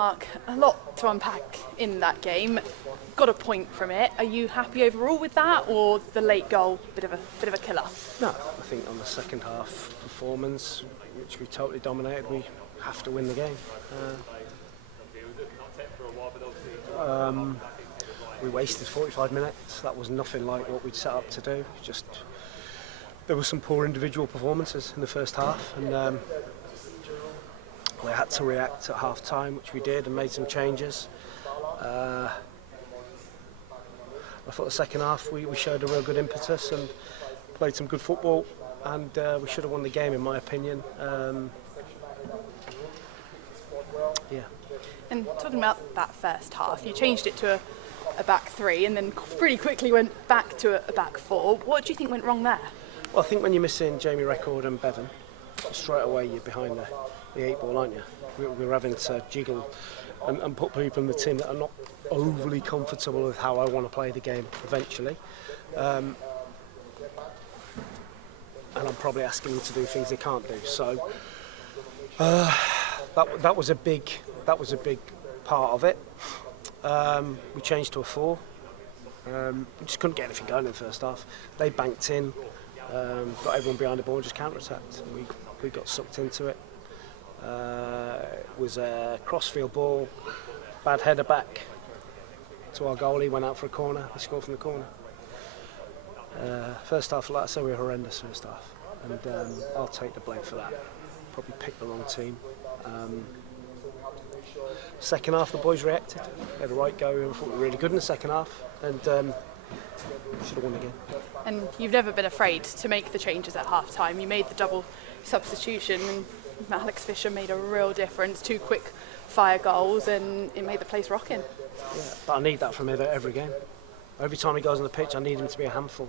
Mark, a lot to unpack in that game. Got a point from it. Are you happy overall with that, or the late goal bit of a killer? No, I think on the second half performance, which we totally dominated, we have to win the game. We wasted 45 minutes. That was nothing like what we'd set up to do. Just there were some poor individual performances in the first half, and we had to react at half time, which we did, and made some changes. I thought the second half we showed a real good impetus and played some good football, and we should have won the game in my opinion. Yeah. And talking about that first half, you changed it to a back three and then pretty quickly went back to a back four. What do you think went wrong there? Well, I think when you're missing Jamie Record and Bevan, straight away you're behind the 8 ball, aren't you? We're having to jiggle and put people in the team that are not overly comfortable with how I want to play the game eventually. And I'm probably asking them to do things they can't do. So that was a big part of it. We changed to a 4. We just couldn't get anything going in the first half. They banked in, got everyone behind the ball and just counter-attacked. We got sucked into it. It was a crossfield ball, bad header back to our goalie, went out for a corner, they scored from the corner. First half, like I said, we were horrendous first half, and I'll take the blame for that. Probably picked the wrong team. Second half, the boys reacted. They had a right go. We thought we were really good in the second half, and should have won again. And you've never been afraid to make the changes at half time. You made the double substitution, and Alex Fisher made a real difference. 2 quick fire goals, and it made the place rocking. Yeah, but I need that from him every game. Every time he goes on the pitch, I need him to be a handful.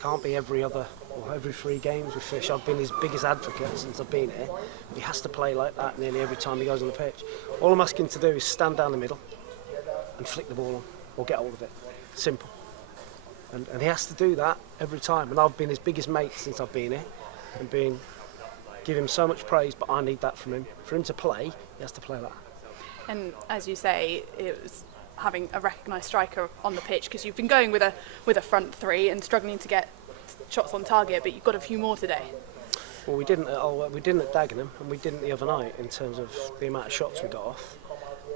Can't be every 3 games with Fish. I've been his biggest advocate since I've been here. He has to play like that nearly every time he goes on the pitch. All I'm asking to do is stand down the middle and flick the ball on, or get hold of it. Simple. And he has to do that every time. And I've been his biggest mate since I've been here, and give him so much praise, but I need that from him. For him to play, he has to play like that. And as you say, it was having a recognised striker on the pitch, because you've been going with a front 3 and struggling to get shots on target, but you've got a few more today. Well, we didn't at Dagenham, and we didn't the other night in terms of the amount of shots we got off.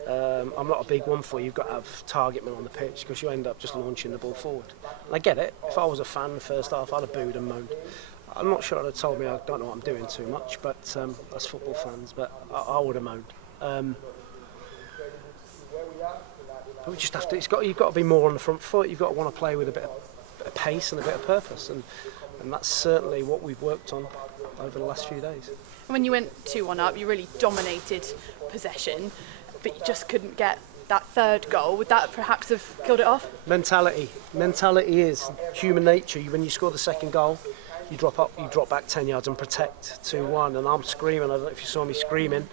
I'm not a big one for you've got to have target men on the pitch, because you end up just launching the ball forward. And I get it. If I was a fan in the first half, I'd have booed and moaned. I'm not sure I'd have told me I don't know what I'm doing too much, but as football fans, but I would have moaned. But we just have to. You've got to be more on the front foot. You've got to want to play with a bit of pace and a bit of purpose, and that's certainly what we've worked on over the last few days. When you went 2-1 up, you really dominated possession, but you just couldn't get that third goal. Would that perhaps have killed it off? Mentality is human nature. When you score the second goal, you drop back 10 yards and protect 2-1. And I'm screaming. I don't know if you saw me screaming.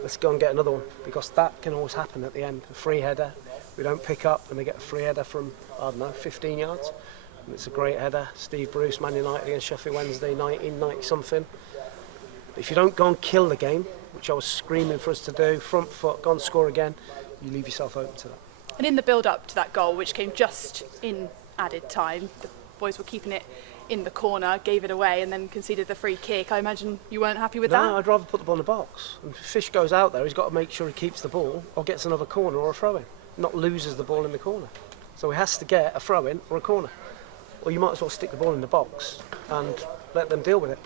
Let's go and get another one, because that can always happen at the end. A free header, we don't pick up, and they get a free header from 15 yards. And it's a great header. Steve Bruce, Man United against Sheffield Wednesday, 1990 something. But if you don't go and kill the game, which I was screaming for us to do, front foot, go and score again, you leave yourself open to that. And in the build-up to that goal, which came just in added time, the boys were keeping it in the corner, gave it away, and then conceded the free kick. I imagine you weren't happy with that? No, I'd rather put the ball in the box. And if Fish goes out there, he's got to make sure he keeps the ball or gets another corner or a throw-in, not loses the ball in the corner. So he has to get a throw-in or a corner. Or you might as well stick the ball in the box and let them deal with it.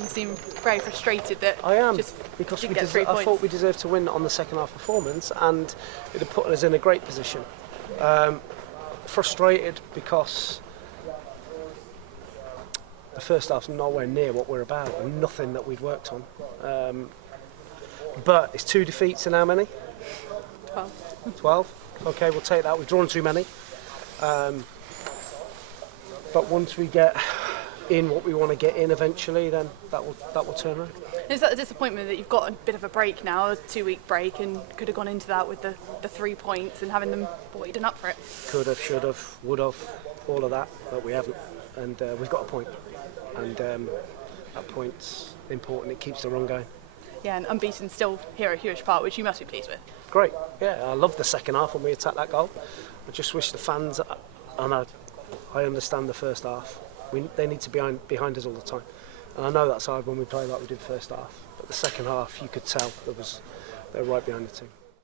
You seem very frustrated that I am, just because didn't get 3 points. I thought we deserved to win on the second half performance, and it had put us in a great position. Frustrated because the first half's nowhere near what we're about, and nothing that we'd worked on. But it's 2 defeats in how many? 12. Okay, we'll take that. We've drawn too many. But once we get in what we want to get in eventually, then that will turn around. Is that a disappointment that you've got a bit of a break now, a 2-week break, and could have gone into that with the 3 points and having them buoyed up for it? Could have, should have, would have, all of that, but we haven't. And we've got a point. And that point's important. It keeps the run going. Yeah, and unbeaten still here a huge part, which you must be pleased with. Great, yeah, I love the second half when we attacked that goal. I just wish the fans, and I understand the first half, they need to be behind us all the time. And I know that's hard when we play like we did first half, but the second half you could tell they were right behind the team.